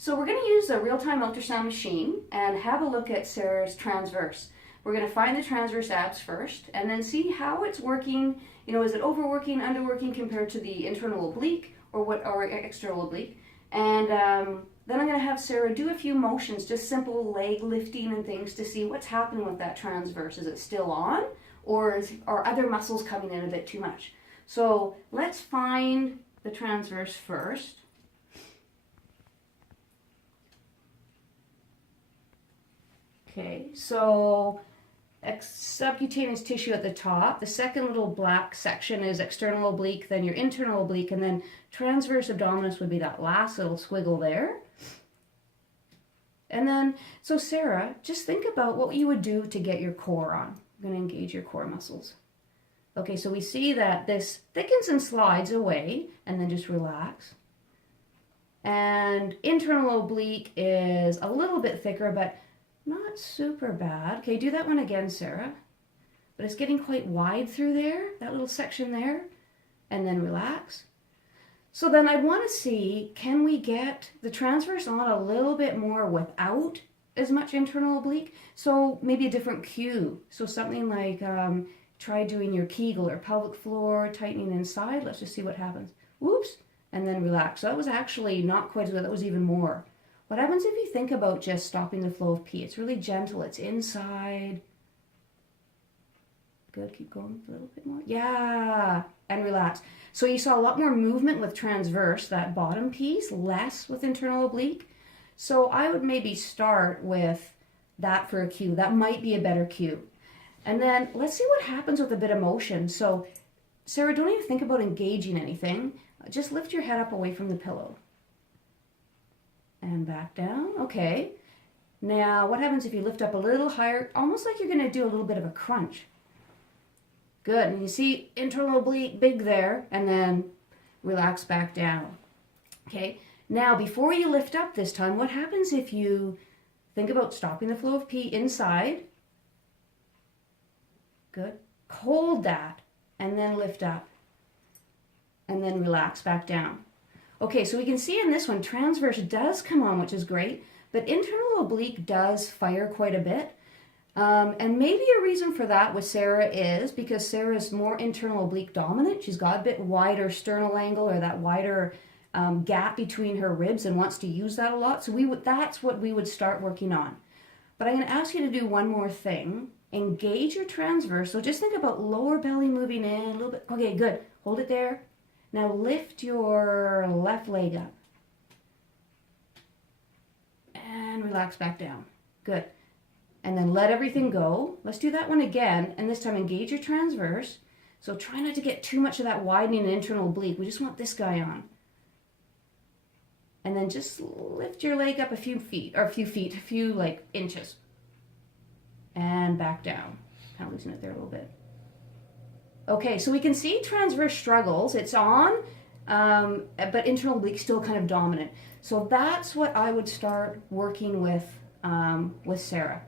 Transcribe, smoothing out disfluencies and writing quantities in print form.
So we're going to use a real-time ultrasound machine and have a look at Sarah's transverse. We're going to find the transverse abs first and then see how it's working. You know, is it overworking, underworking compared to the internal oblique or external oblique? And then I'm going to have Sarah do a few motions, just simple leg lifting and things to see what's happening with that transverse. Is it still on, or are other muscles coming in a bit too much? So let's find the transverse first. Okay, so subcutaneous tissue at the top. The second little black section is external oblique, then your internal oblique, and then transverse abdominis would be that last little squiggle there. And then, so Sarah, just think about what you would do to get your core on. I'm going to engage your core muscles. Okay, so we see that this thickens and slides away, and then just relax. And internal oblique is a little bit thicker, but not super bad. Okay, do that one again, Sarah. But it's getting quite wide through there, that little section there. And then relax. So then I want to see, can we get the transverse on a little bit more without as much internal oblique? So maybe a different cue. So something like try doing your Kegel or pelvic floor, tightening inside. Let's just see what happens. Whoops. And then relax. So that was actually not quite as good. That was even more. What happens if you think about just stopping the flow of pee? It's really gentle. It's inside. Good. Keep going a little bit more. Yeah. And relax. So you saw a lot more movement with transverse, that bottom piece, less with internal oblique. So I would maybe start with that for a cue. That might be a better cue. And then let's see what happens with a bit of motion. So Sarah, don't even think about engaging anything. Just lift your head up away from the pillow. And back down. Okay. Now, what happens if you lift up a little higher, almost like you're going to do a little bit of a crunch? Good. And you see internal oblique big there, and then relax back down. Okay. Now, before you lift up this time, what happens if you think about stopping the flow of pee inside? Good. Hold that, and then lift up, and then relax back down. Okay, so we can see in this one, transverse does come on, which is great, but internal oblique does fire quite a bit. And maybe a reason for that with Sarah is because Sarah is more internal oblique dominant. She's got a bit wider sternal angle, or that wider gap between her ribs, and wants to use that a lot. So that's what we would start working on. But I'm going to ask you to do one more thing. Engage your transverse. So just think about lower belly moving in a little bit. Okay, good. Hold it there. Now lift your left leg up. And relax back down. Good. And then let everything go. Let's do that one again. And this time engage your transverse. So try not to get too much of that widening internal oblique. We just want this guy on. And then just lift your leg up a few like inches. And back down. Kind of loosen it there a little bit. Okay, so we can see transverse struggles. It's on, but internal oblique still kind of dominant. So that's what I would start working with Sarah.